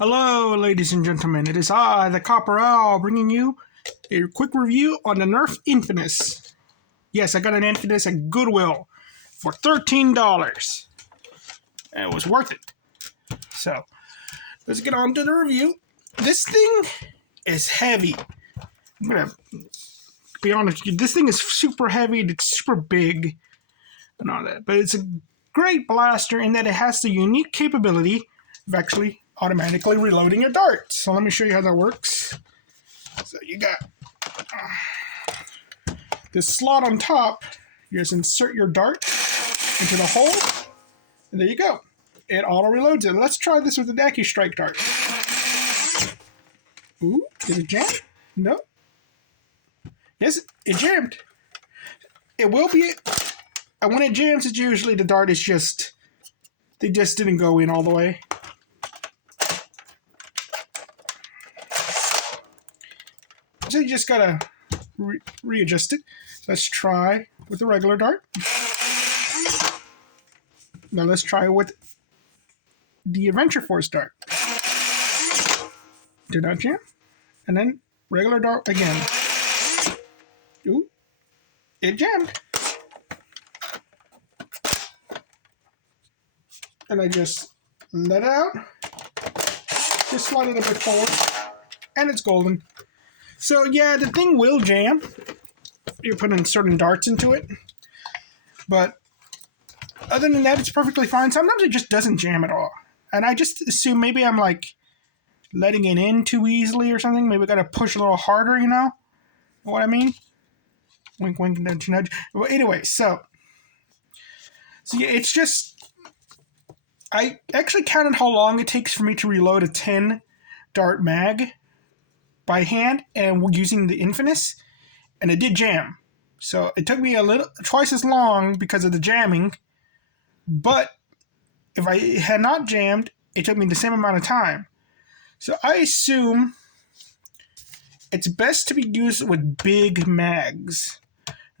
Hello, ladies and gentlemen. It is I, the Copper Owl, bringing you a quick review on the Nerf Infinus. Yes, I got an Infinus at Goodwill for $13. And it was worth it. So, let's get on to the review. This thing is heavy. I'm going to be honest with you. This thing is super heavy. It's super big and all that. But it's a great blaster in that it has the unique capability of actually automatically reloading your darts. So let me show you how that works. So you got this slot on top. You just insert your dart into the hole, and there you go. It auto reloads it. Let's try this with an AccuStrike dart. Ooh, did it jam? No. Yes, it jammed. It will be, and when it jams, it's usually the dart is just, they just didn't go in all the way. So you just gotta readjust it. Let's try with the regular dart. Now let's try with the Adventure Force dart. Did not jam. And then regular dart again. Ooh, it jammed. And I just let it out. Just slide it a bit forward. And it's golden. So yeah, the thing will jam. You're putting certain darts into it. But other than that, it's perfectly fine. Sometimes it just doesn't jam at all. And I just assume maybe I'm like letting it in too easily or something. Maybe I gotta push a little harder, you know? Know what I mean? Wink, wink, nudge, nudge. Well, anyway, so yeah, it's just, I actually counted how long it takes for me to reload a 10 dart mag by hand and using the Infinus, and it did jam. So it took me twice as long because of the jamming, but if I had not jammed, it took me the same amount of time. So I assume it's best to be used with big mags.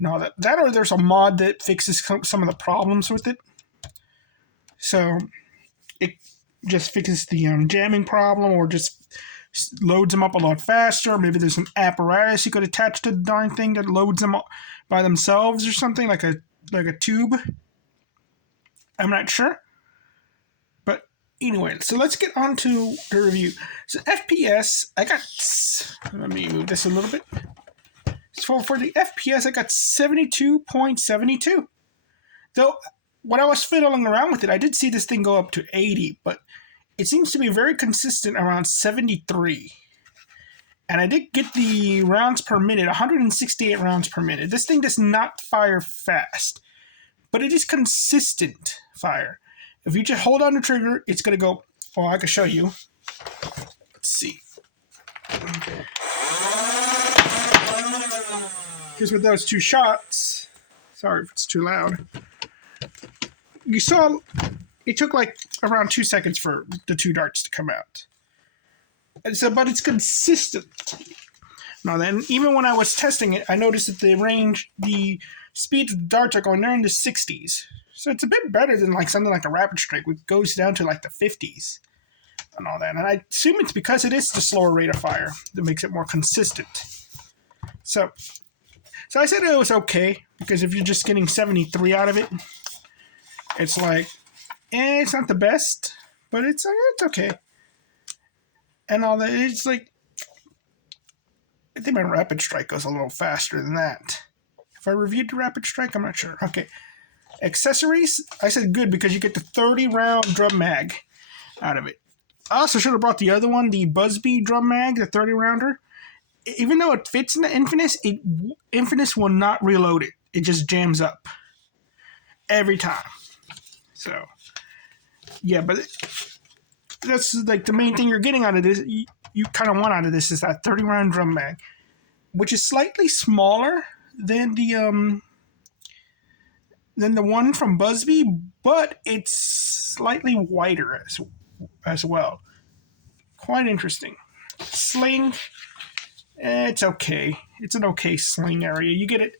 Now that or there's a mod that fixes some of the problems with it. So it just fixes the jamming problem, or just loads them up a lot faster. Maybe there's an apparatus you could attach to the darn thing that loads them up by themselves or something, like a tube. I'm not sure. But anyway, so let's get on to the review. So FPS, let me move this a little bit. So for the FPS, I got 72.72. Though, when I was fiddling around with it, I did see this thing go up to 80, but it seems to be very consistent around 73. And I did get the rounds per minute, 168 rounds per minute. This thing does not fire fast, but it is consistent fire. If you just hold on the trigger, it's going to go, well, I can show you. Let's see. Because with those two shots, sorry if it's too loud, you saw it took like around 2 seconds for the two darts to come out. And so, but it's consistent. Now then, even when I was testing it, I noticed that the speed of the darts are going there in the 60s. So it's a bit better than like something like a Rapid Strike, which goes down to like the 50s and all that. And I assume it's because it is the slower rate of fire that makes it more consistent. So I said it was okay, because if you're just getting 73 out of it, it's like, it's not the best, but it's okay. And all that, it's like, I think my Rapid Strike goes a little faster than that. If I reviewed the Rapid Strike, I'm not sure. Okay. Accessories, I said good because you get the 30-round drum mag out of it. I also should have brought the other one, the Busby drum mag, the 30-rounder. Even though it fits in the Infinus, Infinus will not reload it. It just jams up every time. So, yeah, but that's like the main thing you're getting out of this. You kind of want out of this is that 30-round drum mag, which is slightly smaller than the one from Busby, but it's slightly wider as well. Quite interesting. Sling, it's okay. It's an okay sling area. You get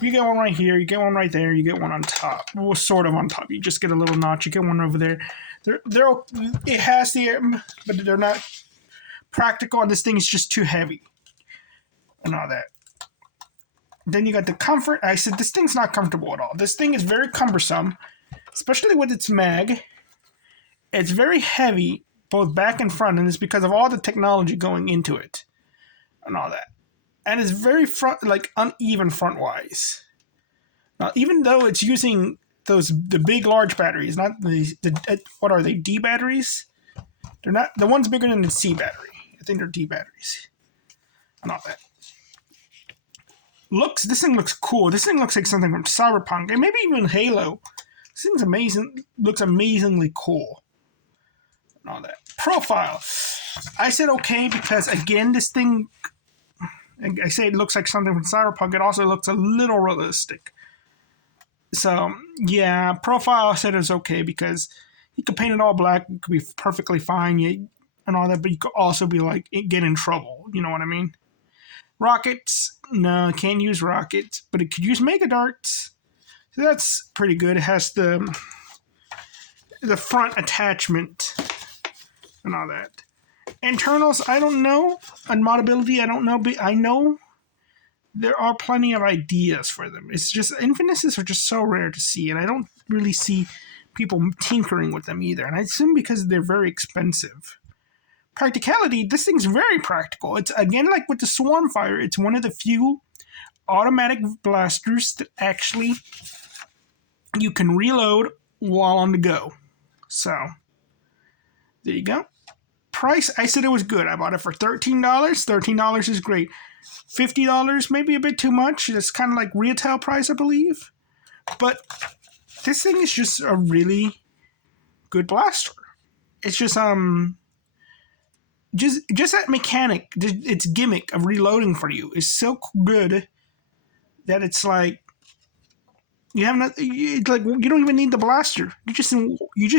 one right here, you get one right there, you get one on top. Well, sort of on top. You just get a little notch. You get one over there. They're it has but they're not practical, and this thing is just too heavy and all that. Then you got the comfort. I said this thing's not comfortable at all. This thing is very cumbersome, especially with its mag. It's very heavy, both back and front, and it's because of all the technology going into it and all that. And it's very uneven front-wise. Now, even though it's using the big, large batteries, not what are they, D batteries? They're not, the one's bigger than the C battery. I think they're D batteries. And all that. This thing looks cool. This thing looks like something from Cyberpunk, and maybe even Halo. This thing's amazing. Looks amazingly cool. And all that. Profile. I said okay because, again, this thing, I say it looks like something from Cyberpunk. It also looks a little realistic. So, yeah, profile I said is okay because you could paint it all black. It could be perfectly fine and all that, but you could also be like, get in trouble. You know what I mean? Rockets, no, can't use rockets, but it could use mega darts. So that's pretty good. It has the front attachment and all that. Internals, I don't know. Unmoddability, I don't know. But I know there are plenty of ideas for them. It's just, Infinuses are just so rare to see, and I don't really see people tinkering with them either. And I assume because they're very expensive. Practicality, this thing's very practical. It's, again, like with the Swarmfire, it's one of the few automatic blasters that actually you can reload while on the go. So, there you go. Price, I said it was good. I bought it for $13. $13 is great. $50, maybe a bit too much. It's kind of like retail price, I believe. But this thing is just a really good blaster. It's just that mechanic, its gimmick of reloading for you is so good that it's like you have not. It's like you don't even need the blaster. You just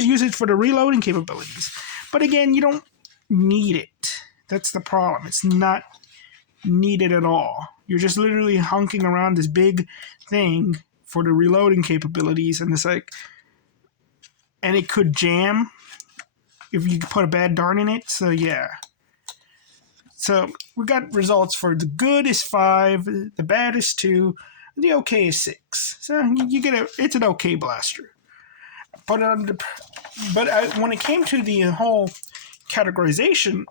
use it for the reloading capabilities. But again, you don't need it. That's the problem. It's not needed at all. You're just literally hunking around this big thing for the reloading capabilities, and it's like, and it could jam if you put a bad dart in it. So yeah. So we got results for the good is 5, the bad is 2, and the okay is 6. So you get it's an okay blaster. But when it came to the whole categorization,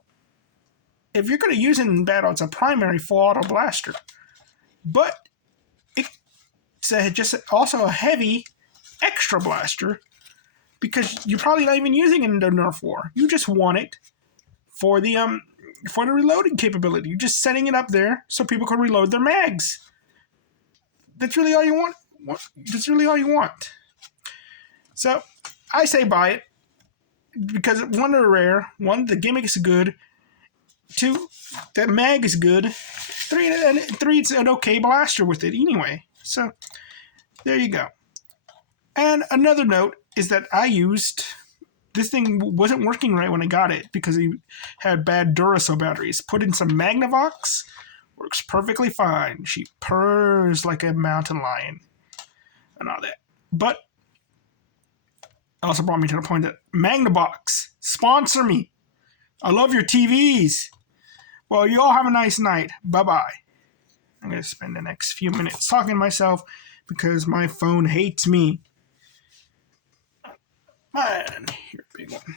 if you're going to use it in battle, it's a primary full auto blaster. But it's just also a heavy extra blaster because you're probably not even using it in the Nerf war. You just want it for the reloading capability. You're just setting it up there so people can reload their mags. That's really all you want. That's really all you want. So I say buy it because one, they're rare. One, the gimmick is good. 2, that mag is good. 3, it's an okay blaster with it anyway. So there you go. And another note is that this thing wasn't working right when I got it because it had bad Duracell batteries. Put in some Magnavox, works perfectly fine. She purrs like a mountain lion and all that. But also brought me to the point that Magnavox, sponsor me. I love your TVs. Well, you all have a nice night. Bye-bye. I'm going to spend the next few minutes talking to myself because my phone hates me. And here, big one.